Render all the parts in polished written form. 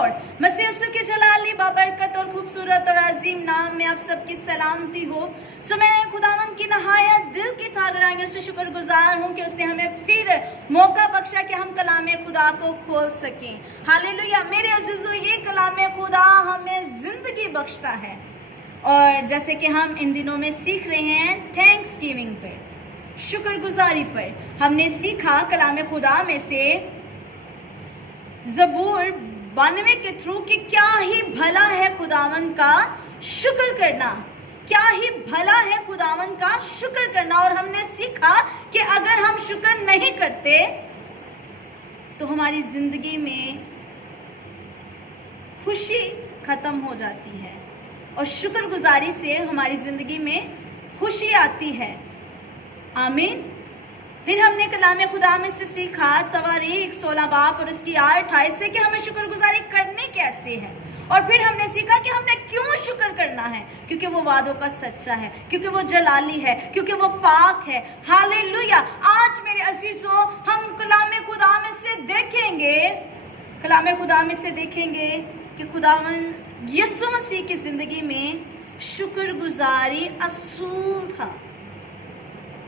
Lord. मसीह यीशु की जलाली बाबरकत और खूबसूरत और अजीम नाम में आप सबकी सलामती हो। सो मैं खुदावन की नहायत दिल की ठाकराइयों से शुक्रगुजार हूँ कि उसने हमें फिर मौका बख्शा कि हम कलाम खुदा को खोल सकें। हालेलुया। मेरे अजीजों, ये कलाम खुदा हमें जिंदगी बख्शता है। और जैसे कि हम इन दिनों में सीख रहे हैं थैंक्स गिविंग पे, शुक्रगुजारी पर, हमने सीखा कलाम खुदा में से ज़बूर 92 के थ्रू कि क्या ही भला है खुदावन का शुक्र करना, क्या ही भला है खुदावन का शुक्र करना। और हमने सीखा कि अगर हम शुक्र नहीं करते तो हमारी जिंदगी में खुशी खत्म हो जाती है और शुक्रगुजारी से हमारी जिंदगी में खुशी आती है। आमीन। फिर हमने कलाम खुदा में से सीखा तवारीख 16 बाब और उसकी 8-28 से कि हमें शुक्रगुजारी करनी कैसे है। और फिर हमने सीखा कि हमने क्यों शुक्र करना है, क्योंकि वो वादों का सच्चा है, क्योंकि वो जलाली है, क्योंकि वो पाक है। हालेलुया। आज मेरे अजीजों, हम कलाम खुदा में से देखेंगे, कलाम खुदा में से देखेंगे कि खुदावन यीशु मसीह की जिंदगी में शुक्रगुजारी असूल था।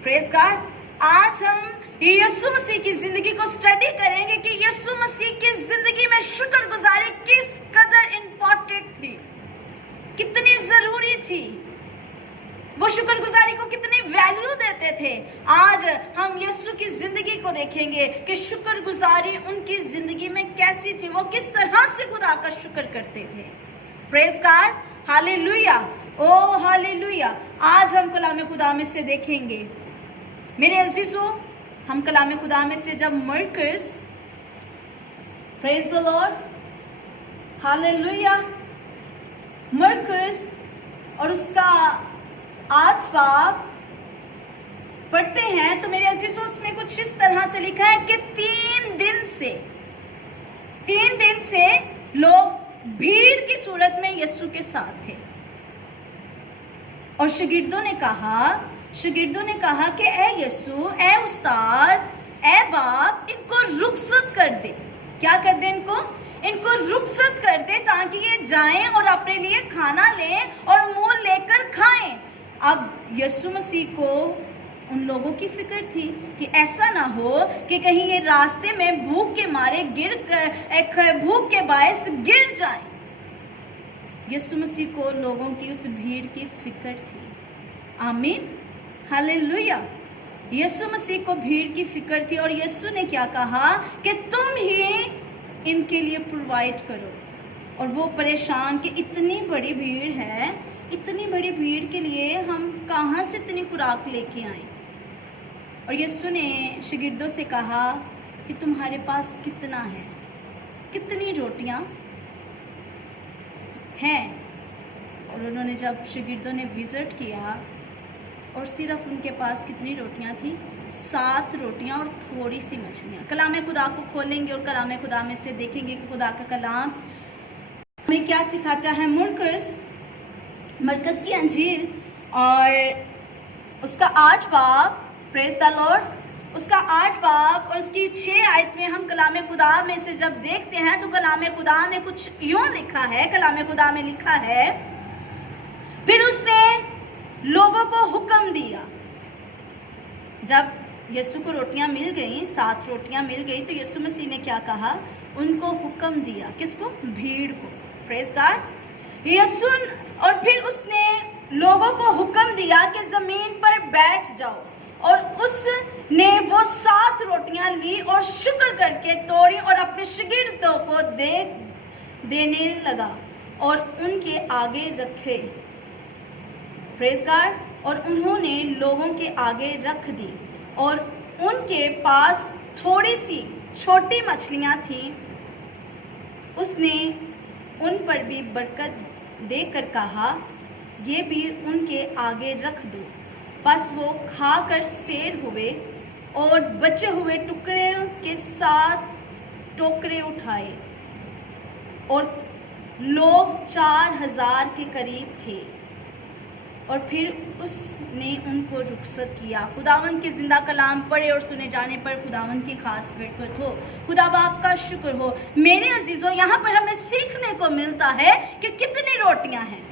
Praise God. आज हम यीशु मसीह की जिंदगी को स्टडी करेंगे कि यीशु मसीह की जिंदगी में शुक्रगुजारी किस कदर इंपॉर्टेंट थी, कितनी जरूरी थी, वो शुक्रगुजारी को कितनी वैल्यू देते थे। आज हम यीशु की जिंदगी को देखेंगे कि शुक्रगुजारी उनकी जिंदगी में कैसी थी, वो किस तरह से खुदा का शुक्र करते थे। Praise God. हालेलुया। ओ हालेलुया। आज हम कलाम खुदा में से देखेंगे मेरे अजीजों, हम कलाम खुदा में से जब मरकस, प्रेज द लॉर्ड, हालेलुया, मरकस और उसका 8 बाब पढ़ते हैं तो मेरे अजीजों उसमें कुछ इस तरह से लिखा है कि 3 दिन से लोग भीड़ की सूरत में यीशु के साथ थे। और शागिर्दों ने कहा कि ए यीशु, ए उस्ताद, ए बाप, इनको रुखसत कर दे। क्या कर दे? इनको रुखसत कर दे ताकि ये जाएं और अपने लिए खाना लें और मुंह लेकर खाएं। अब यीशु मसीह को उन लोगों की फिक्र थी कि ऐसा ना हो कि कहीं ये रास्ते में भूख के मारे भूख के बायस गिर जाएं। यीशु मसीह को लोगों की उस भीड़ की फिक्र थी। आमीन। हालेलुया। यीशु मसीह को भीड़ की फिक्र थी और यीशु ने क्या कहा कि तुम ही इनके लिए प्रोवाइड करो। और वो परेशान कि इतनी बड़ी भीड़ है, इतनी बड़ी भीड़ के लिए हम कहाँ से इतनी खुराक लेके आए। और यीशु ने शागिर्दों से कहा कि तुम्हारे पास कितना है, कितनी रोटियां हैं। और उन्होंने जब शागिर्दों ने विजिट किया और सिर्फ उनके पास कितनी रोटियां थी? 7 रोटियां और थोड़ी सी मछलियां। कलाम खुदा को खोलेंगे और कलाम खुदा में से देखेंगे कि खुदा का कलाम हमें क्या सिखाता है। मरकस की अंजील और उसका 8 बाब, प्रेज द लॉर्ड, उसका 8 बाब और उसकी 6 आयत में हम कलाम खुदा में से जब देखते हैं तो कलाम खुदा में कुछ यूं लिखा है। कलाम खुदा में लिखा है, फिर उसने लोगों को हुक्म दिया। जब यीशु को रोटियां मिल गई, 7 रोटियां मिल गई, तो यीशु मसीह ने क्या कहा? उनको हुक्म दिया। किसको? भीड़ को। Praise God. यीशु और फिर उसने लोगों को हुक्म दिया कि जमीन पर बैठ जाओ। और उसने वो 7 रोटियां ली और शुक्र करके तोड़ी और अपने शागिर्दों को देने लगा और उनके आगे रखे। Praise God. और उन्होंने लोगों के आगे रख दी और उनके पास थोड़ी सी छोटी मछलियां थीं। उसने उन पर भी बरकत देकर कहा, ये भी उनके आगे रख दो। बस वो खाकर सैर हुए और बचे हुए टुकड़े के साथ टोकरे उठाए और लोग 4000 के करीब थे। और फिर उसने उनको रुखसत किया। खुदावन के जिंदा कलाम पढ़े और सुने जाने पर खुदावन की खास बरकत हो। खुदा बाप का शुक्र हो। मेरे अजीजों, यहाँ पर हमें सीखने को मिलता है कि कितनी रोटियां हैं।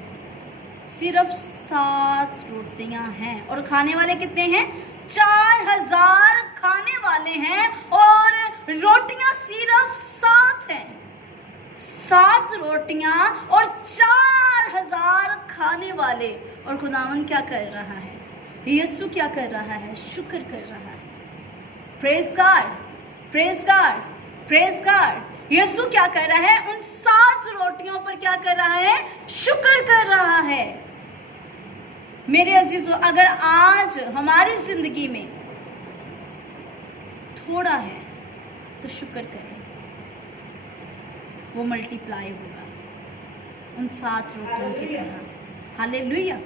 सिर्फ 7 रोटियां हैं और खाने वाले कितने हैं? 4000 खाने वाले हैं और रोटियां सिर्फ 7 हैं। 7 रोटियां और 4000 खाने वाले। और खुदावन क्या कर रहा है? यीशु क्या कर रहा है? शुक्र कर रहा है। Praise God, praise God, praise God. यीशु क्या कर रहा है? उन 7 रोटियों पर क्या कर रहा है? शुक्र कर रहा है। मेरे अजीजों, अगर आज हमारी जिंदगी में थोड़ा है तो शुक्र करें, वो मल्टीप्लाई होगा उन 7 रोटियों की तरह। हालेलुया।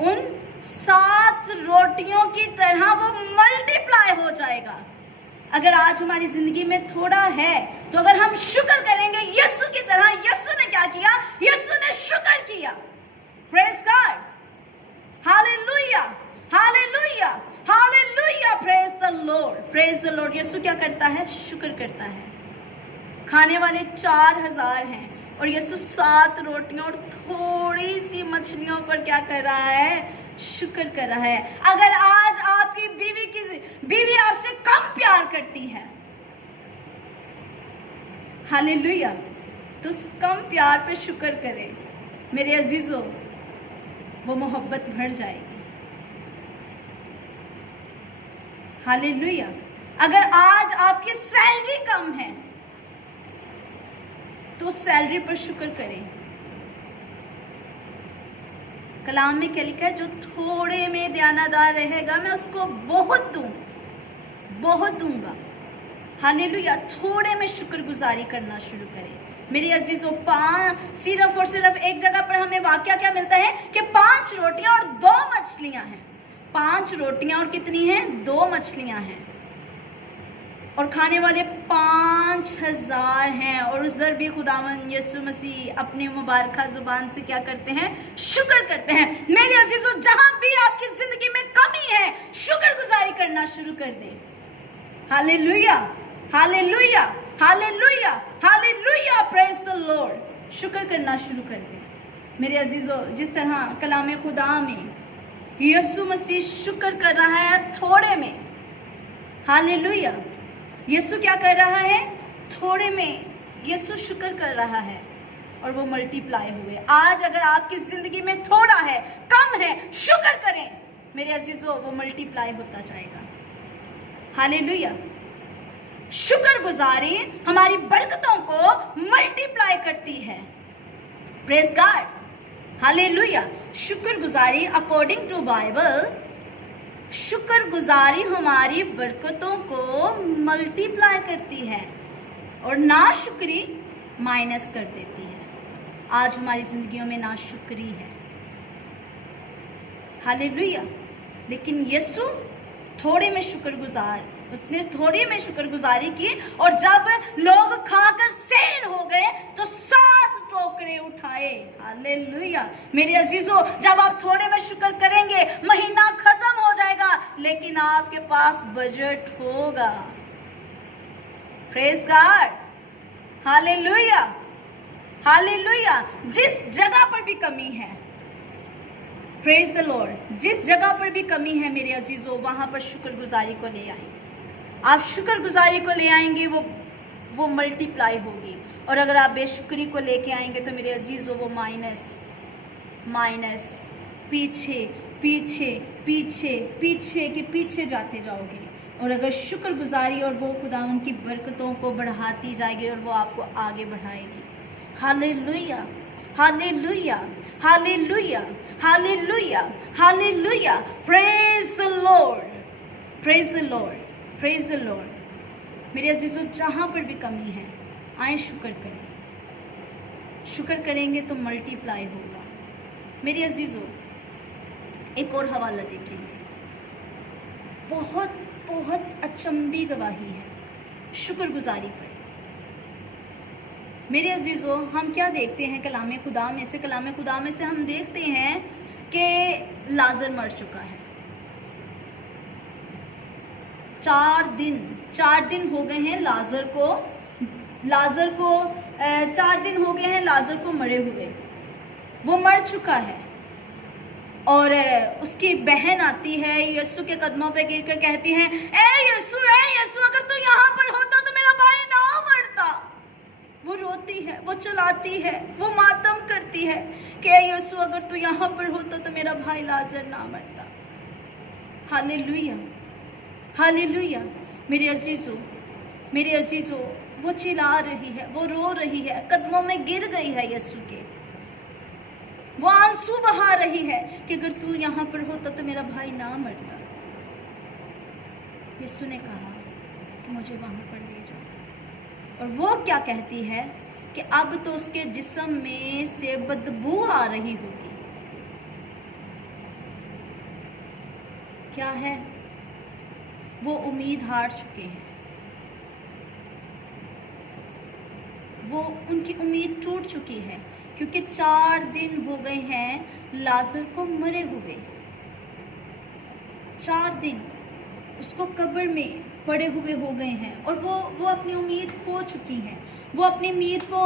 उन 7 रोटियों की तरह वो मल्टीप्लाई हो जाएगा। अगर आज हमारी जिंदगी में थोड़ा है तो अगर हम शुक्र करेंगे यीशु की तरह, यीशु ने क्या किया? यीशु ने शुक्र किया। Praise God, hallelujah, hallelujah, hallelujah. Praise the Lord, praise the Lord. यीशु क्या करता है? शुक्र करता है। खाने वाले 4000 हैं और यीशु 7 रोटियों और थोड़ी सी मछलियों पर क्या कर रहा है? शुक्र कर रहा है। अगर आज आपकी बीवी आपसे कम प्यार करती है, हालेलुया, तो उस कम प्यार पे शुक्र करें मेरे अजीजों, वो मोहब्बत बढ़ जाएगी। हालेलुया। अगर आज आपकी सैलरी कम है तो सैलरी पर शुक्र करें। कलाम में क्या लिखा है? जो थोड़े में दयानादार रहेगा मैं उसको बहुत दूंगा। हालेलुया। थोड़े में शुक्रगुजारी करना शुरू करें मेरे अजीजों। सिर्फ और सिर्फ एक जगह पर हमें वाक्य क्या मिलता है कि 5 रोटियां और 2 मछलियां हैं। 5 रोटियां और कितनी हैं? 2 मछलियां हैं और खाने वाले 5000 हैं। और उधर भी खुदावन यीशु मसीह अपनी मुबारक जुबान से क्या करते हैं? शुक्र करते हैं। मेरे अजीजों, जहां भी आपकी जिंदगी में कमी है, शुक्रगुजारी करना शुरू कर दें। Hallelujah, hallelujah, hallelujah, hallelujah. Praise the Lord. शुक्र करना शुरू कर दें मेरे अजीजों। जिस तरह कलाम खुदा में यीशु मसीह शुक्र कर रहा है थोड़े में। हालेलुया। यीशु क्या कर रहा है? थोड़े में यीशु शुक्र कर रहा है और वो मल्टीप्लाई हुए। आज अगर आपकी जिंदगी में थोड़ा है, कम है, शुक्र करें मेरे अजीजों, वो मल्टीप्लाई होता जाएगा। हालेलुया। शुक्रगुजारी हमारी बरकतों को मल्टीप्लाई करती है। Praise God, hallelujah. शुक्रगुजारी अकॉर्डिंग टू बाइबल, शुक्रगुजारी हमारी बरकतों को मल्टीप्लाई करती है और नाशुक्री माइनस कर देती है। आज हमारी जिंदगियों में नाशुक्री है। हालेलुया। लेकिन यीशु थोड़े में शुक्रगुजार, उसने थोड़ी में शुक्रगुजारी की और जब लोग खाकर सैर हो गए तो 7 टोकरे उठाए। हालेलुया। मेरे अजीजों, जब आप थोड़े में शुक्र करेंगे, महीना खत्म हो जाएगा लेकिन आपके पास बजट होगा। Praise God, hallelujah, hallelujah. जिस जगह पर भी कमी है, प्रेज द लॉर्ड, जिस जगह पर भी कमी है मेरे अजीजों, वहां पर शुक्रगुजारी को ले आएंगे। आप शुक्रगुजारी को ले आएंगे, वो मल्टीप्लाई होगी। और अगर आप बेशुक्री को लेके आएंगे तो मेरे अजीजों वो माइनस माइनस, पीछे पीछे पीछे पीछे के पीछे जाते जाओगे। और अगर शुक्रगुजारी और वो खुदावन की बरकतों को बढ़ाती जाएगी और वो आपको आगे बढ़ाएगी। Hallelujah, hallelujah, hallelujah, hallelujah, hallelujah. Praise the Lord, praise the Lord, praise the Lord. मेरे अजीजों, जहाँ पर भी कमी है आए शुक्र करें। शुक्र करेंगे तो मल्टीप्लाई होगा। मेरे अजीजों, एक और हवाला देखेंगे। बहुत बहुत अचंभी गवाही है शुक्रगुजारी पर। मेरे अजीजों, हम क्या देखते हैं कलाम खुदा में से? कलाम खुदा में से हम देखते हैं कि लाजर मर चुका है। 4 दिन हो गए हैं लाजर को 4 दिन हो गए हैं लाजर को मरे हुए। वो मर चुका है। और उसकी बहन आती है, यीशु के कदमों पे गिरकर कहती है, ए यीशु अगर तू यहाँ पर होता तो मेरा भाई ना मरता। वो रोती है, वो चलाती है, वो मातम करती है कि यीशु अगर तू यहाँ पर होता तो मेरा भाई लाजर ना मरता। Hallelujah, hallelujah. मेरे अजीजों, वो चिल्ला रही है, वो रो रही है, कदमों में गिर गई है यीशु के। वो आंसू बहा रही है कि अगर तू यहाँ पर होता तो मेरा भाई ना मरता। यीशु ने कहा कि मुझे वहाँ पर ले जाओ। और वो क्या कहती है कि अब तो उसके जिस्म में से बदबू आ रही होगी। क्या है? वो उम्मीद हार चुके हैं। वो उनकी उम्मीद टूट चुकी है, क्योंकि 4 दिन हो गए हैं लाजर को मरे हुए। 4 दिन उसको कब्र में पड़े हुए हो गए हैं और वो अपनी उम्मीद खो चुकी हैं। वो अपनी उम्मीद को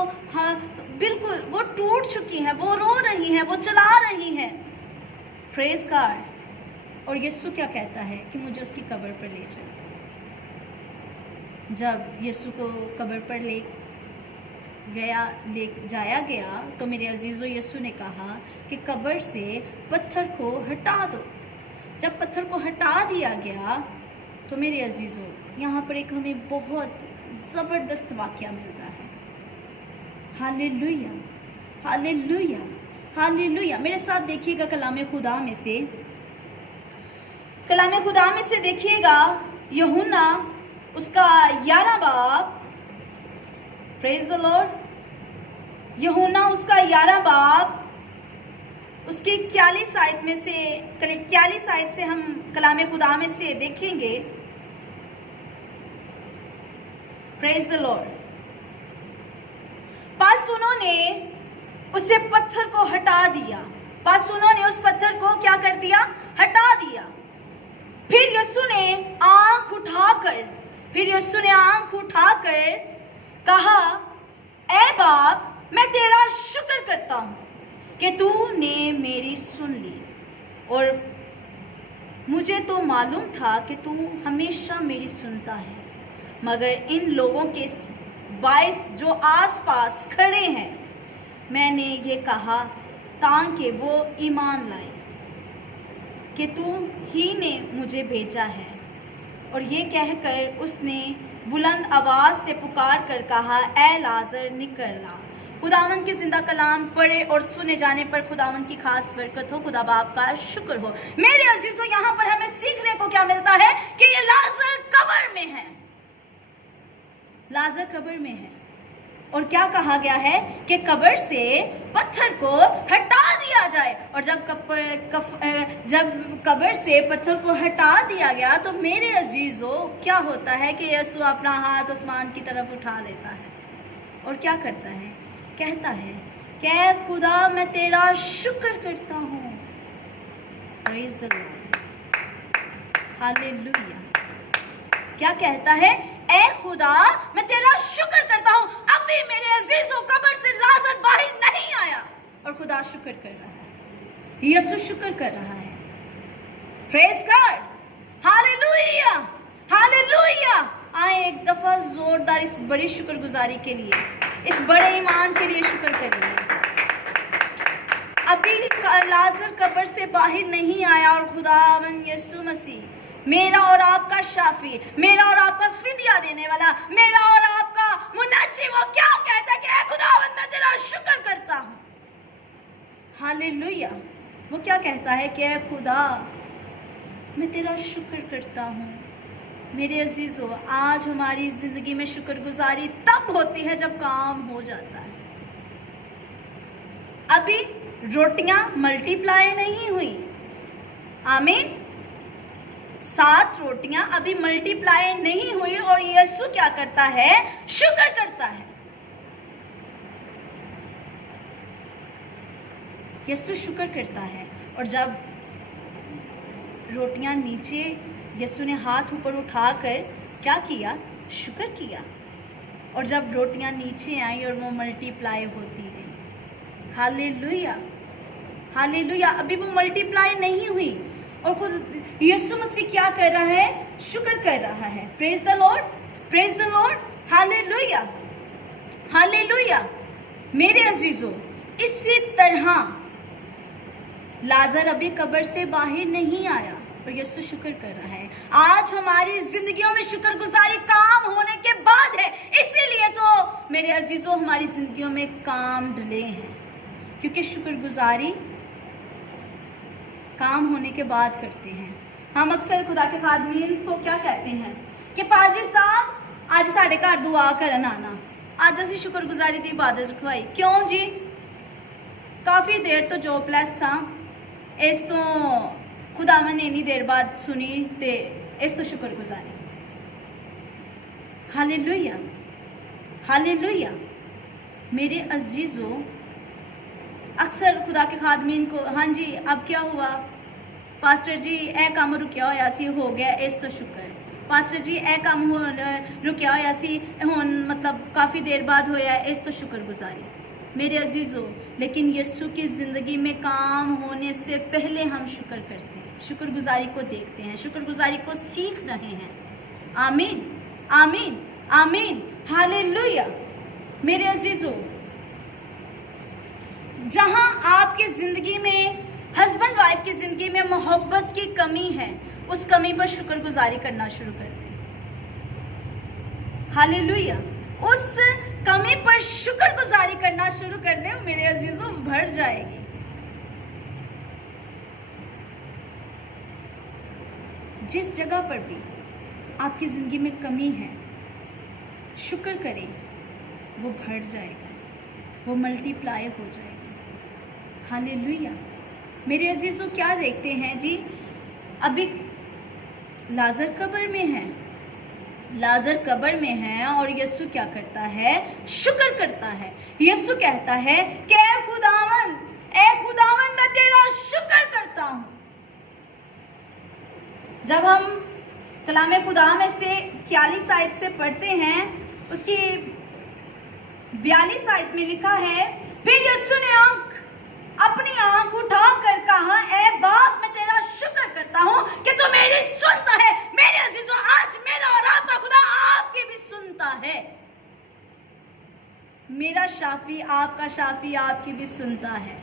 बिल्कुल वो टूट चुकी हैं। वो रो रही हैं, वो चला रही हैं। Praise God. और यीशु क्या कहता है कि मुझे उसकी कब्र पर ले चलो। जब यीशु को कब्र पर ले जाया गया तो मेरे अजीज़ों, यीशु ने कहा कि कब्र से पत्थर को हटा दो। जब पत्थर को हटा दिया गया तो मेरे अजीज़ों, यहाँ पर एक हमें बहुत ज़बरदस्त वाक़या मिलता है। Hallelujah, hallelujah, hallelujah. मेरे साथ देखिएगा कलाम खुदा में से देखिएगा यूहन्ना उसका 11 बाब। Praise the Lord. यूहन्ना उसका 11 बाब उसकी 41 आयत से हम कलाम खुदा में से देखेंगे। Praise the Lord. पास उन्होंने उसे पत्थर को हटा दिया। पास उन्होंने उस पत्थर को क्या कर दिया? हटा दिया। फिर यीशु ने आंख उठाकर कहा, ऐ बाप, मैं तेरा शुक्र करता हूं कि तूने मेरी सुन ली। और मुझे तो मालूम था कि तू हमेशा मेरी सुनता है, मगर इन लोगों के बाइस जो आसपास खड़े हैं, मैंने ये कहा ताकि वो ईमान लाए कि तू ही ने मुझे भेजा है। और ये कहकर उसने बुलंद आवाज़ से पुकार कर कहा, ऐ लाजर निकल ला। खुदावंद की जिंदा कलाम पढ़े और सुने जाने पर खुदावंद की खास बरकत हो। खुदा बाप का शुक्र हो। मेरे अजीजों, यहाँ पर हमें सीखने को क्या मिलता है कि ये लाजर कब्र में है। लाजर कब्र में है और क्या कहा गया है कि कब्र से पत्थर को हटा दिया जाए। और जब कब्र से पत्थर को हटा दिया गया तो मेरे अजीजों, क्या होता है कि यीशु अपना हाथ आसमान की तरफ उठा लेता है और क्या करता है? कहता है कि खुदा, मैं तेरा शुक्र करता हूँ। Praise the Lord, hallelujah. क्या कहता है? ऐ खुदा, मैं तेरा शुक्र करता हूँ। अभी मेरे अजीजों, कब्र से लाजर बाहर नहीं आया और खुदा शुक्र कर रहा है। यीशु शुक्र कर रहा है। Praise God, hallelujah, hallelujah. आए एक दफा जोरदार इस बड़ी शुक्रगुजारी के लिए, इस बड़े ईमान के लिए शुक्र करिए। अभी लाजर कब्र से बाहर नहीं आया और खुदावंद यीशु मसीह, मेरा और आपका शाफी, मेरा और आपका फिदिया देने वाला, मेरा और आपका मुनाजी, वो क्या कहता है कि ऐ खुदावंद, मैं तेरा शुक्र करता हूँ। हालेलुया। वो क्या कहता है कि ऐ खुदा, मैं तेरा शुक्र करता हूँ। मेरे अजीजों, आज हमारी जिंदगी में शुक्रगुजारी तब होती है जब काम हो जाता है। अभी रोटियां मल्टीप्लाई नहीं हुई। आमीन। 7 रोटियां अभी मल्टीप्लाई नहीं हुई और यीशु क्या करता है? शुक्र करता है। यीशु शुक्र करता है। और जब रोटियां नीचे यीशु ने हाथ ऊपर उठाकर क्या किया? शुक्र किया। और जब रोटियां नीचे आई और वो मल्टीप्लाई होती गई। Hallelujah, hallelujah. अभी वो मल्टीप्लाई नहीं हुई और खुद यीशु मसीह क्या कर रहा है? शुक्र कर रहा है। Praise the Lord, praise the Lord, hallelujah, hallelujah. मेरे अजीजों, इसी तरह लाजर अभी कब्र से बाहर नहीं आया और यीशु शुक्र कर रहा है। आज हमारी जिंदगियों में शुक्रगुजारी काम होने के बाद है, इसीलिए तो मेरे अजीजों हमारी जिंदगियों में काम डले हैं, क्योंकि शुक्रगुजारी काम होने के बाद करते हैं। हम अक्सर खुदा के खादमीन को क्या कहते हैं कि पादरी साहब आज साढ़े घर दुआ करन आना, आज असी शुक्रगुजारी की इबादत रखवाई। क्यों जी? काफ़ी देर तो जॉबलैस सा, इस तो खुदावन ने इन्नी देर बाद सुनी ते इस तो शुक्रगुजारी। Hallelujah, hallelujah. मेरे अजीजों, अक्सर खुदा के खादमीन को, हाँ जी अब क्या हुआ पास्टर जी, ए काम रुकिया होया सी, हो गया इस तो शुक्र। पास्टर जी ए काम रुकिया होया सी, हुण मतलब काफ़ी देर बाद होया, इस तो शुक्रगुजारी। मेरे अजीज़ों, लेकिन यीशु की ज़िंदगी में काम होने से पहले हम शुक्र करते हैं, शुक्रगुजारी को देखते हैं, शुक्रगुजारी को सीख रहे हैं। आमीन, आमीन, आमीन, हालेलुया। मेरे अजीज़ों, जहां आपकी ज़िंदगी में, हस्बैंड वाइफ की ज़िंदगी में मोहब्बत की कमी है, उस कमी पर शुक्रगुजारी करना शुरू कर दें। हालेलुया। उस कमी पर शुक्रगुजारी करना शुरू कर दें, मेरे अजीजों भर जाएगी। जिस जगह पर भी आपकी ज़िंदगी में कमी है, शुक्र करें, वो भर जाएगा, वो मल्टीप्लाई हो जाएगी। हालेलुया। मेरे अजीजों, क्या देखते हैं जी? अभी लाजर कब्र में है, लाजर कब्र में है और यीशु क्या करता है? शुक्र करता है। यीशु कहता है कि ए खुदावन मैं तेरा शुक्र करता हूं। जब हम कलाम खुदा में से 41 आयत से पढ़ते हैं, उसकी 42 आयत में लिखा है, फिर यीशु ने अपनी आंख उठाकर कहा, ए बाप मैं तेरा शुक्र करता हूं कि तू मेरी सुनता है। मेरे अजीजों, आज मेरा और आपका खुदा आपकी भी सुनता है। मेरा शाफी, आपका शाफी आपकी भी सुनता है।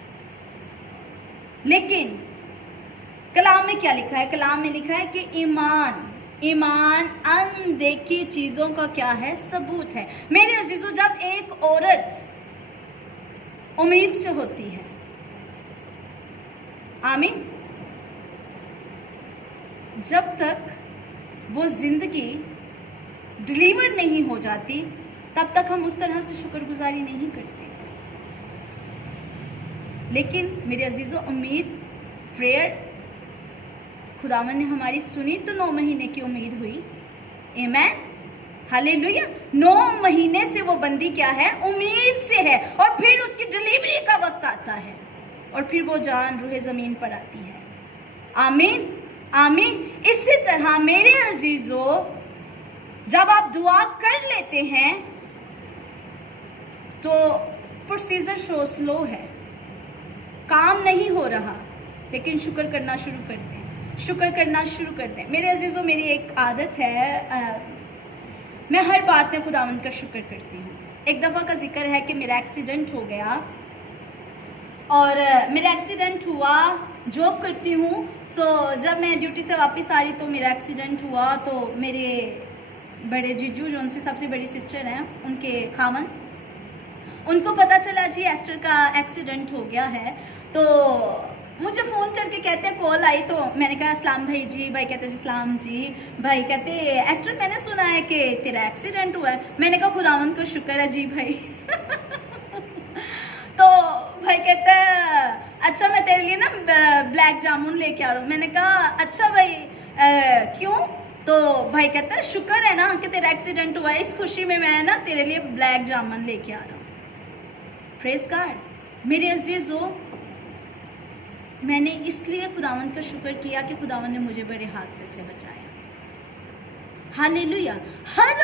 लेकिन कलाम में क्या लिखा है? कलाम में लिखा है कि ईमान अनदेखी चीजों का क्या है? सबूत है। मेरे अजीजों, जब एक औरत उम्मीद से होती है, आमीन, जब तक वो जिंदगी डिलीवर नहीं हो जाती, तब तक हम उस तरह से शुक्रगुजारी नहीं करते। लेकिन मेरे अजीजों, उम्मीद, प्रेयर, खुदावन ने हमारी सुनी तो 9 महीने की उम्मीद हुई। आमीन, हालेलुया। 9 महीने से वो बंदी क्या है? उम्मीद से है, और फिर उसकी डिलीवरी का वक्त आता है और फिर वो जान रूहे ज़मीन पर आती है। आमीन, आमीन। इसी तरह मेरे अजीजों, जब आप दुआ कर लेते हैं तो प्रोसीजर स्लो है, काम नहीं हो रहा, लेकिन शुक्र करना शुरू कर दें, शुक्र करना शुरू कर दें। मेरे अजीजों, मेरी एक आदत है, मैं हर बात में खुदावंद का शुक्र करती हूँ। एक दफ़ा का जिक्र है कि मेरा एक्सीडेंट हो गया, और मेरा एक्सीडेंट हुआ, जॉब करती हूँ, सो जब मैं ड्यूटी से वापस आ रही तो मेरा एक्सीडेंट हुआ। तो मेरे बड़े जीजू, जो उनसे सबसे बड़ी सिस्टर हैं, उनके खामन, उनको पता चला जी एस्टर का एक्सीडेंट हो गया है। तो मुझे फ़ोन करके कहते हैं, कॉल आई, तो मैंने कहा अस्सलाम भाई जी। भाई कहते हैं इस्लाम जी। भाई कहते एस्टर मैंने सुना है कि तेरा एक्सीडेंट हुआ है। मैंने कहा खुदावंद को शुक्र है जी भाई। तो भाई कहता है अच्छा मैं तेरे लिए ना ब्लैक जामुन लेके आ रहा हूँ। मैंने कहा अच्छा भाई क्यों? तो भाई कहता है शुक्र है ना कि तेरा एक्सीडेंट हुआ है, इस खुशी में मैं ना तेरे लिए ब्लैक जामुन लेके आ रहा हूँ। Praise God. मेरे अजीजों, मैंने इसलिए खुदावंद का शुक्र किया कि खुदावंद ने मुझे बड़े हादसे से बचाया। हालेलुया। हर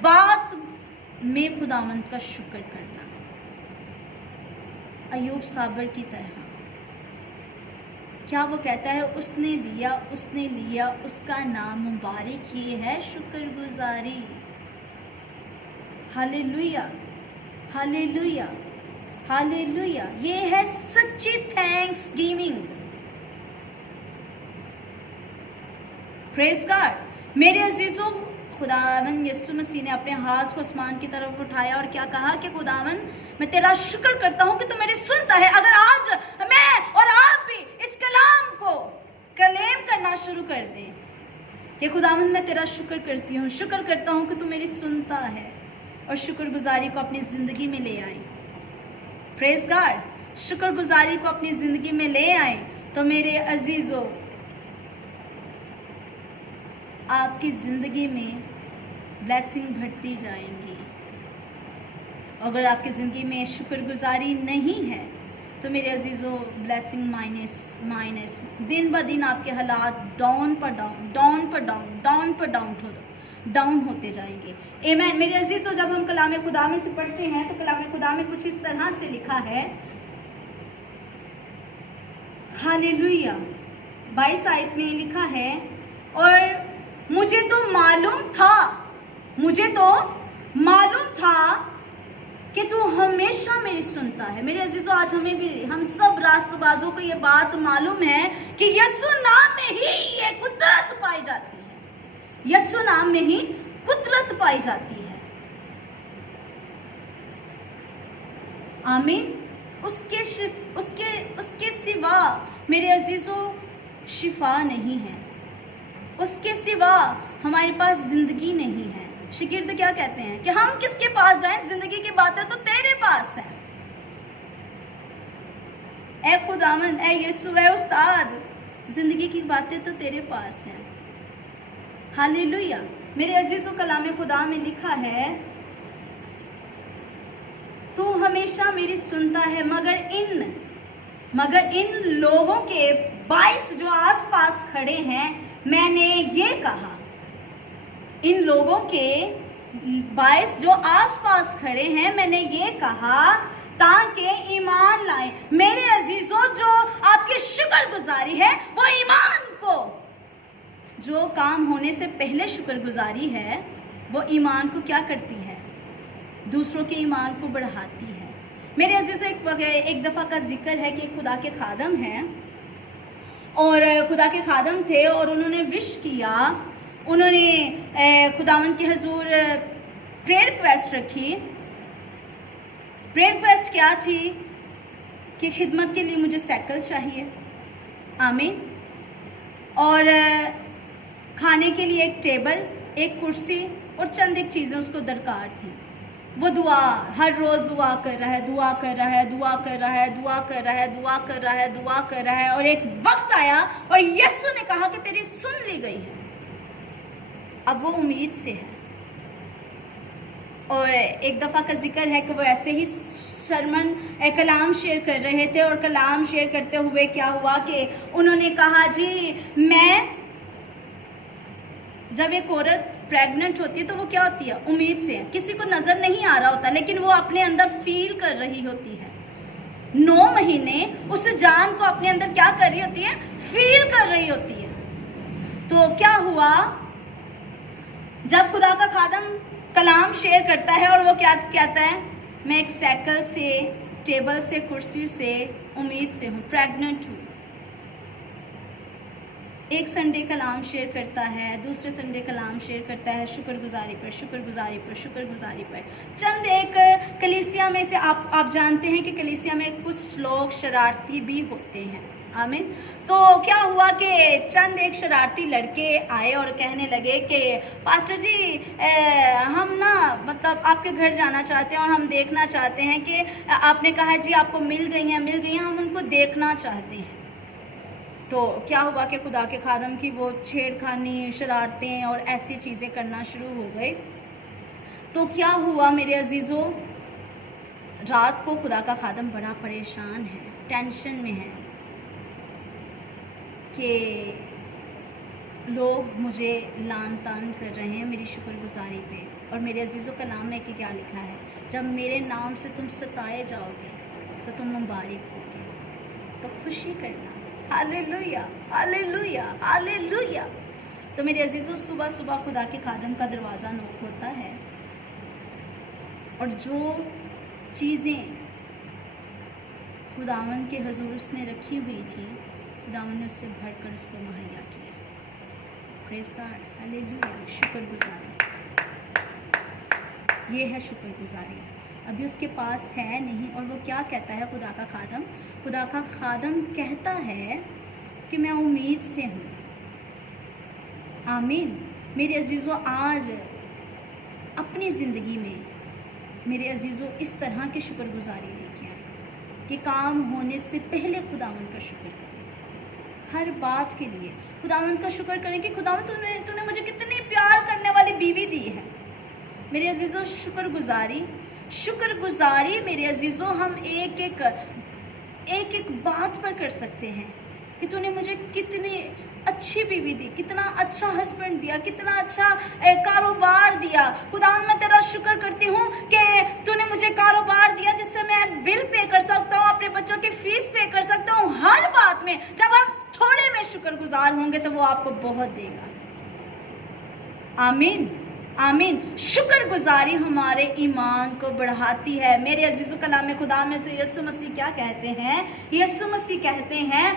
बात में खुदावंद का शुक्र करना, अय्यूब साबर की तरह। क्या वो कहता है, उसने दिया, उसने लिया, उसका नाम मुबारक ही है शुक्रगुजारी। Hallelujah, hallelujah, hallelujah. ये है सच्ची थैंक्स गिविंग। Praise God. मेरे अजीजों, खुदावन यीशु मसीह ने अपने हाथ को आसमान की तरफ उठाया और क्या कहा कि खुदावन, मैं तेरा शुक्र करता हूं कि तू मेरी सुनता है। अगर आज मैं और आप भी इस कलाम को क्लेम करना शुरू कर दें कि खुदावन मैं तेरा शुक्र करती हूँ, शुक्र करता हूँ कि तू मेरी सुनता है, और शुक्रगुजारी को अपनी ज़िंदगी में ले आए। Praise God. शुक्रगुजारी को अपनी ज़िंदगी में ले आए तो मेरे अजीज़ों, आपकी ज़िंदगी में ब्लेसिंग बढ़ती जाएंगी। अगर आपकी ज़िंदगी में शुक्रगुजारी नहीं है तो मेरे अजीज़ों, ब्लेसिंग माइनस दिन ब दिन आपके हालात डाउन होते जाएंगे। आमीन। मेरे अजीज़ों, जब हम कलाम खुदा में से पढ़ते हैं तो कलाम खुदा में कुछ इस तरह से लिखा है। हालेलुया। 22 आयत में लिखा है, और मुझे तो मालूम था कि तू हमेशा मेरी सुनता है। मेरे अजीजों, आज हम सब रास्तबाजों को ये बात मालूम है कि यीशु नाम में ही ये कुदरत पाई जाती है। यीशु नाम में ही कुदरत पाई जाती है। आमीन। उसके सिवा मेरे अजीजों शिफा नहीं है, उसके सिवा हमारे पास जिंदगी नहीं है। शागिर्द क्या कहते हैं कि हम किसके पास जाएं, जिंदगी की बातें तो तेरे पास हैं। ऐ खुदावंद, ऐ यीशु, ऐ उस्ताद, जिंदगी की बातें तो तेरे पास हैं। हालेलुया। मेरे अजीजों, कलाम खुदा में लिखा है, तू हमेशा मेरी सुनता है, मगर इन लोगों के 22 जो आसपास खड़े हैं, मैंने ये कहा, इन लोगों के 22 जो आसपास खड़े हैं, मैंने ये कहा ताकि ईमान लाएं। मेरे अजीजों, जो आपकी शुक्रगुजारी है वो ईमान को, जो काम होने से पहले शुक्रगुजारी है वो ईमान को क्या करती है, दूसरों के ईमान को बढ़ाती है। मेरे अजीजों, एक दफ़ा का जिक्र है कि खुदा के खादम हैं, और खुदा के खादम थे और उन्होंने विश किया, उन्होंने खुदावंद के हुजूर प्रेयर रिक्वेस्ट रखी। प्रेयर रिक्वेस्ट क्या थी कि खिदमत के लिए मुझे साइकिल चाहिए। आमीन। और खाने के लिए एक टेबल, एक कुर्सी और चंद एक चीज़ें उसको दरकार थी। वो दुआ, हर रोज़ दुआ कर रहा है, और एक वक्त आया और यीशु ने कहा कि तेरी सुन ली गई है। अब वो उम्मीद से है। और एक दफ़ा का जिक्र है कि वो ऐसे ही कलाम शेयर कर रहे थे, और कलाम शेयर करते हुए क्या हुआ कि उन्होंने कहा, जी मैं, जब एक औरत प्रेग्नेंट होती है तो वो क्या होती है, उम्मीद से है। किसी को नज़र नहीं आ रहा होता, लेकिन वो अपने अंदर फील कर रही होती है। 9 महीने उस जान को अपने अंदर क्या कर रही होती है, फील कर रही होती है। तो क्या हुआ, जब खुदा का खादम कलाम शेयर करता है और वो क्या कहता है, मैं एक साइकिल से, टेबल से, कुर्सी से, उम्मीद से हूँ, प्रेग्नेंट हूँ। एक संडे कलाम शेयर करता है, दूसरे संडे कलाम शेयर करता है शुक्रगुजारी पर। चंद एक कलीसिया में से आप जानते हैं कि कलीसिया में कुछ लोग शरारती भी होते हैं। आमीन। तो क्या हुआ कि चंद एक शरारती लड़के आए और कहने लगे कि पास्टर जी, हम ना मतलब आपके घर जाना चाहते हैं और हम देखना चाहते हैं कि आपने कहा जी आपको मिल गई हैं, हम उनको देखना चाहते हैं। तो क्या हुआ कि खुदा के खादम की वो छेड़खानी, शरारतें और ऐसी चीज़ें करना शुरू हो गए। तो क्या हुआ मेरे अजीज़ों, रात को खुदा का खादम बड़ा परेशान है। टेंशन में हैं कि लोग मुझे लान तान कर रहे हैं मेरी शुक्रगुजारी पे। और मेरे अजीज़ों कलाम में कि क्या लिखा है, जब मेरे नाम से तुम सताए जाओगे तो तुम मुबारक होगे, तो खुशी करना। Hallelujah, hallelujah, hallelujah. तो मेरे अजीज़ों, सुबह सुबह खुदा के खादम का दरवाज़ा नोक होता है और जो चीज़ें खुदावन के हजूर उसने रखी हुई थी, खुदावन ने उससे भरकर उसको मुहैया किया। Praise God, hallelujah. शुक्रगुजारी, ये है शुक्रगुजारी। अभी उसके पास है नहीं, और वो क्या कहता है खुदा का खादम? खुदा का खादम कहता है कि मैं उम्मीद से हूँ। आमीन। मेरे अजीज़ों, आज अपनी ज़िंदगी में मेरे अजीज़ों इस तरह की शुक्रगुजारी लेके आए कि काम होने से पहले खुदावन का शुक्र करें। हर बात के लिए खुदावन का शुक्र करें कि खुदावन तूने मुझे कितनी प्यार करने वाली बीवी दी है। मेरे अजीज़ों, शुक्रगुजारी मेरे अजीज़ों, हम एक एक बात पर कर सकते हैं कि तूने मुझे कितनी अच्छी बीवी दी, कितना अच्छा हस्बैंड दिया, कितना अच्छा कारोबार दिया। खुदावन, मैं तेरा शुक्र करती हूँ कि तूने मुझे कारोबार दिया जिससे मैं बिल पे कर सकता हूँ, अपने बच्चों की फीस पे कर सकता हूँ। हर बात में जब आप थोड़े में शुक्रगुजार होंगे तो वो आपको बहुत देगा। आमीन, आमीन। शुक्रगुजारी हमारे ईमान को बढ़ाती है। मेरे अजीज़ों, कलाम खुदा में से यीशु मसीह क्या कहते हैं? यीशु मसीह कहते हैं,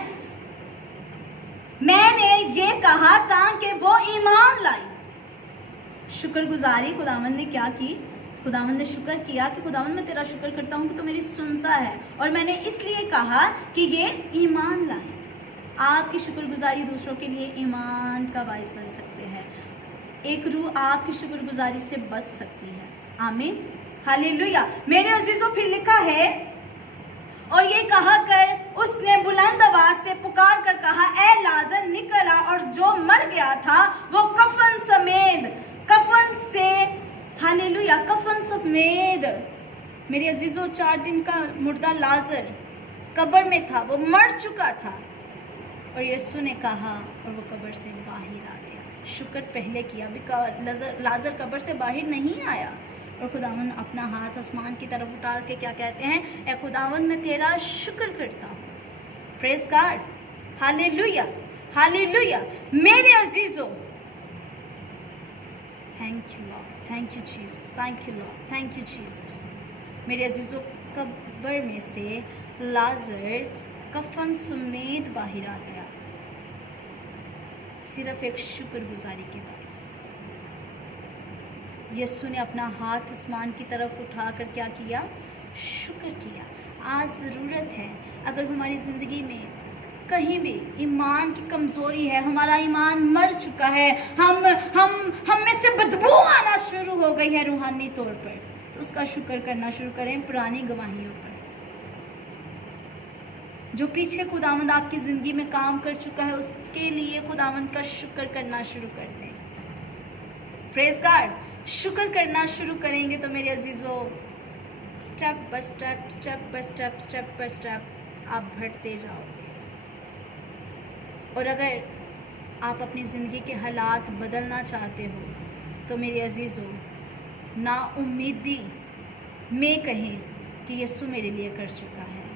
मैंने ये कहा ताकि वो ईमान लाई। शुक्रगुजारी खुदावंद ने क्या की? खुदावंद ने शुक्र किया कि खुदावंद, मैं तेरा शुक्र करता हूँ कि तू मेरी सुनता है, और मैंने इसलिए कहा कि ये ईमान लाए। आपकी शुक्रगुजारी दूसरों के लिए ईमान का बाइस बन सकते हैं। एक रूह आपकी शुक्रगुजारी से बच सकती है। आमीन, हालेलुया। मेरे अजीजों, फिर लिखा है, और ये कहा कर उसने बुलंद आवाज से पुकार कर कहा, ए लाजर निकल आ। और जो मर गया था वो कफन समेत, कफन से, हालेलुया, कफन समेत। मेरे अजीजों, 4 दिन का मुर्दा लाजर कब्र में था, वो मर चुका था, और यीशु ने कहा और वो कब्र से बाहर आ गया। शुक्र पहले किया, बिकॉज़ लाजर कब्र से बाहर नहीं आया। और खुदावन अपना हाथ आसमान की तरफ उठा के क्या कहते हैं? ए खुदावन, मैं तेरा शुक्र करता हूँ। Praise God, hallelujah, hallelujah. मेरे अजीजों, thank you Lord, thank you Jesus, thank you Lord, thank you Jesus. मेरे अजीजों, कब्र में से लाजर कफन समेत बाहर आ गया, सिर्फ एक शुक्रगुजारी के बायस। यीशु ने अपना हाथ आसमान की तरफ उठाकर क्या किया? शुक्र किया। आज ज़रूरत है, अगर हमारी ज़िंदगी में कहीं भी ईमान की कमज़ोरी है, हमारा ईमान मर चुका है, हम में से बदबू आना शुरू हो गई है रूहानी तौर पर, तो उसका शुक्र करना शुरू करें पुरानी गवाहियों पर। जो पीछे खुदावंद आपकी ज़िंदगी में काम कर चुका है, उसके लिए खुदावंद का शुक्र करना शुरू कर दें। Praise God. शुक्र करना शुरू करेंगे तो मेरे अजीज़ों, step by step, step by step, step by step आप बढ़ते जाओगे। और अगर आप अपनी ज़िंदगी के हालात बदलना चाहते हो तो मेरे अजीज़ों, ना उम्मीदी में कहें कि यीशु मेरे लिए कर चुका है,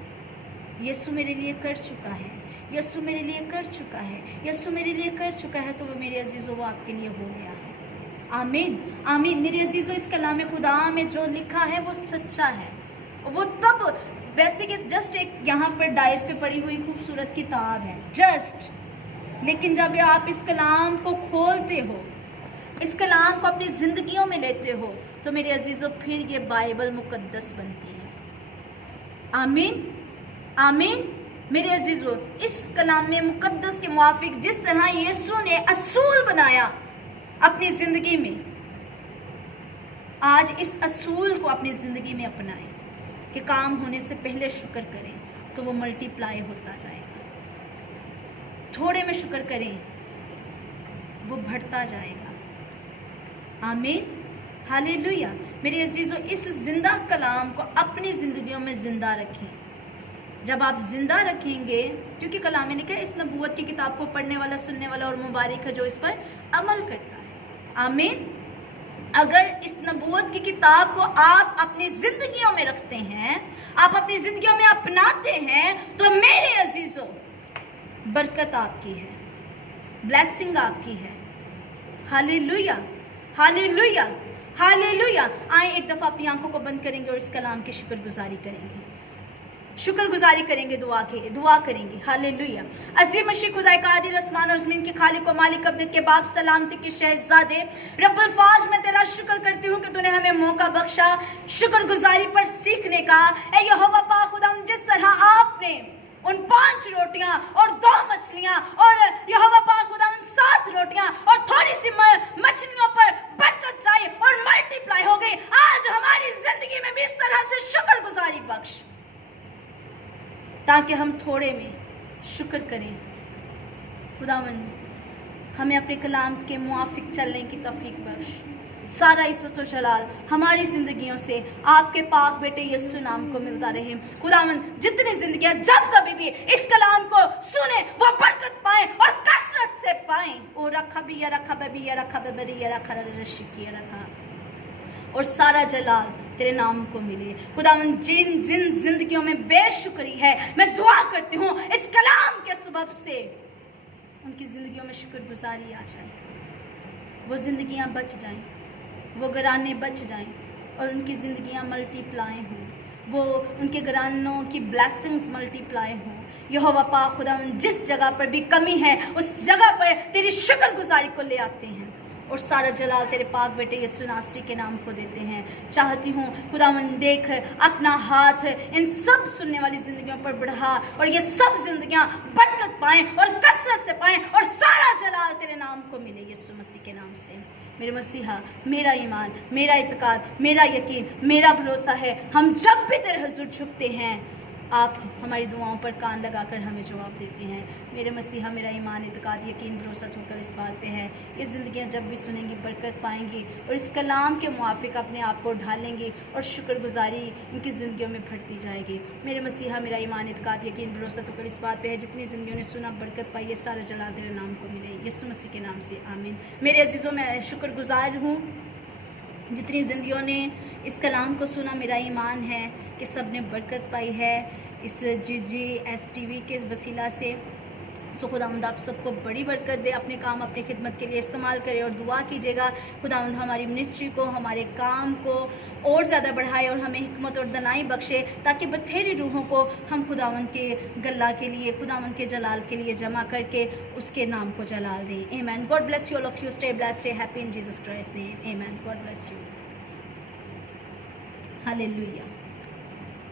यीशु मेरे लिए कर चुका है, यीशु मेरे लिए कर चुका है, यीशु मेरे लिए कर चुका है, तो वो मेरे अजीज़ों वो आपके लिए हो गया है। आमीन, आमीन। मेरे अजीज़ों, इस कलाम खुदा में जो लिखा है वो सच्चा है। वो तब वैसे कि जस्ट एक यहाँ पर डाइस पे पड़ी हुई खूबसूरत किताब है जस्ट, लेकिन जब आप इस कलाम को खोलते हो, इस कलाम को अपनी ज़िंदगियों में लेते हो, तो मेरे अजीज़ों फिर ये बाइबल मुकद्दस बनती है। आमीन, आमीन। मेरे अजीज़ों, इस कलाम में मुकद्दस के मुआफिक जिस तरह यीशु ने असूल बनाया अपनी ज़िंदगी में, आज इस असूल को अपनी ज़िंदगी में अपनाएं कि काम होने से पहले शुक्र करें तो वो मल्टीप्लाई होता जाएगा। थोड़े में शुक्र करें, वो बढ़ता जाएगा। आमीन, हालेलुया। मेरे अजीज़ों, इस जिंदा कलाम को अपनी ज़िंदगियों में ज़िंदा रखें। जब आप जिंदा रखेंगे, क्योंकि कलाम में लिखा है इस नबूवत की किताब को पढ़ने वाला, सुनने वाला और मुबारक है जो इस पर अमल करता है। आमीन। अगर इस नबूवत की किताब को आप अपनी जिंदगियों में रखते हैं, आप अपनी जिंदगियों में अपनाते हैं, तो मेरे अजीजों बरकत आपकी है, ब्लेसिंग आपकी है। Hallelujah, hallelujah, hallelujah. आए एक दफा अपनी आंखों को बंद करेंगे और इस कलाम की शुक्रगुजारी करेंगे, शुक्रगुजारी करेंगे, दुआ करेंगे। हालेलुया। अजीम मशीह खुदाए कादिर आसमान और ज़मीन के खालिक व मालिक अब्दत के बाप सलामती के शहजादे रब्बुल फाज, मैं तेरा शुक्र करती हूँ कि तूने हमें मौका बख्शा शुक्रगुजारी पर सीखने का। ए यहोवा पाक खुदा, जिस तरह आपने उन 5 रोटियां और 2 मछलियां और यहोवा पाक खुदा उन 7 रोटियां और थोड़ी सी मछलियों पर बरकत चाहिए और मल्टीप्लाई हो गई, आज हमारी जिंदगी में भी इस तरह से शुक्रगुजारी बख्श, ताकि हम थोड़े में शुक्र करें। खुदावंद हमें अपने कलाम के मुआफिक चलने की तौफीक बख्श। सारा इज्जत और जलाल हमारी जिंदगियों से आपके पाक बेटे यीशु नाम को मिलता रहे। खुदावंद जितनी जिंदगियां जब कभी भी इस कलाम को सुने वो बरकत पाएं और कसरत से पाएं। ओ रखा भी या रखा बबी या रखा बबरी या रखा रशी किया रखा, और सारा जलाल तेरे नाम को मिले। खुदावंद जिन जिन जिंदगियों में बेशुक्री है, मैं दुआ करती हूँ इस कलाम के सबब से उनकी जिंदगियों में शुक्रगुजारी आ जाए, वो जिंदगियां बच जाएं, वो घराने बच जाएं और उनकी ज़िंदगियां मल्टीप्लाई हों, वो उनके घरानों की ब्लेसिंग्स मल्टीप्लाई हों। यहोवा पाक खुदा जिस जगह पर भी कमी है उस जगह पर तेरी शुक्रगुजारी को ले आते हैं और सारा जलाल तेरे पाक बेटे यीशु नासरी के नाम को देते हैं। चाहती हूँ खुदावंद देख अपना हाथ इन सब सुनने वाली ज़िंदगियों पर बढ़ा और ये सब जिंदगियां बरकत पाएं और कसरत से पाएं और सारा जलाल तेरे नाम को मिले यीशु मसीह के नाम से। मेरे मसीहा, मेरा ईमान, मेरा इत्काद, मेरा यकीन, मेरा भरोसा है, हम जब भी तेरे हुजूर झुकते हैं आप हमारी दुआओं पर कान लगाकर हमें जवाब देते हैं। मेरे मसीहा, मेरा ईमान, इत्काद, यकीन, भरोसा होकर इस बात पे है ये ज़िंदगियाँ जब भी सुनेंगी बरकत पाएंगी और इस कलाम के मुआफिक अपने आप को ढालेंगी और शुक्रगुजारी इनकी ज़िंदगियों में बढ़ती जाएगी। मेरे मसीहा, मेरा ईमान, इत्काद, यकीन, भरोसा होकर इस बात पे है जितनी ज़िंदगियों ने सुना बरकत पाई है, सारा जलाल तेरे नाम को मिले यीशु मसीह के नाम से, आमीन। मेरे अजीज़ों, मैं शुक्रगुजार हूँ जितनी ज़िंदगियों ने इस कलाम को सुना। मेरा ईमान है कि सब ने बरकत पाई है इस GGS-TV के वसीला से। सो खुदावंद आप सबको बड़ी बरकत दे, अपने काम अपनी खिदमत के लिए इस्तेमाल करे और दुआ कीजिएगा खुदावंद हमारी मिनिस्ट्री को, हमारे काम को और ज़्यादा बढ़ाए और हमें हिकमत और दनाई बख्शे ताकि बथेरी रूहों को हम खुदावंद के गल्ला के लिए, खुदावंद के जलाल के लिए जमा करके उसके नाम को जलाल दें। आमीन। God bless you all of you. Stay blessed, stay happy in Jesus Christ name. आमीन। God bless you. हालेलुया।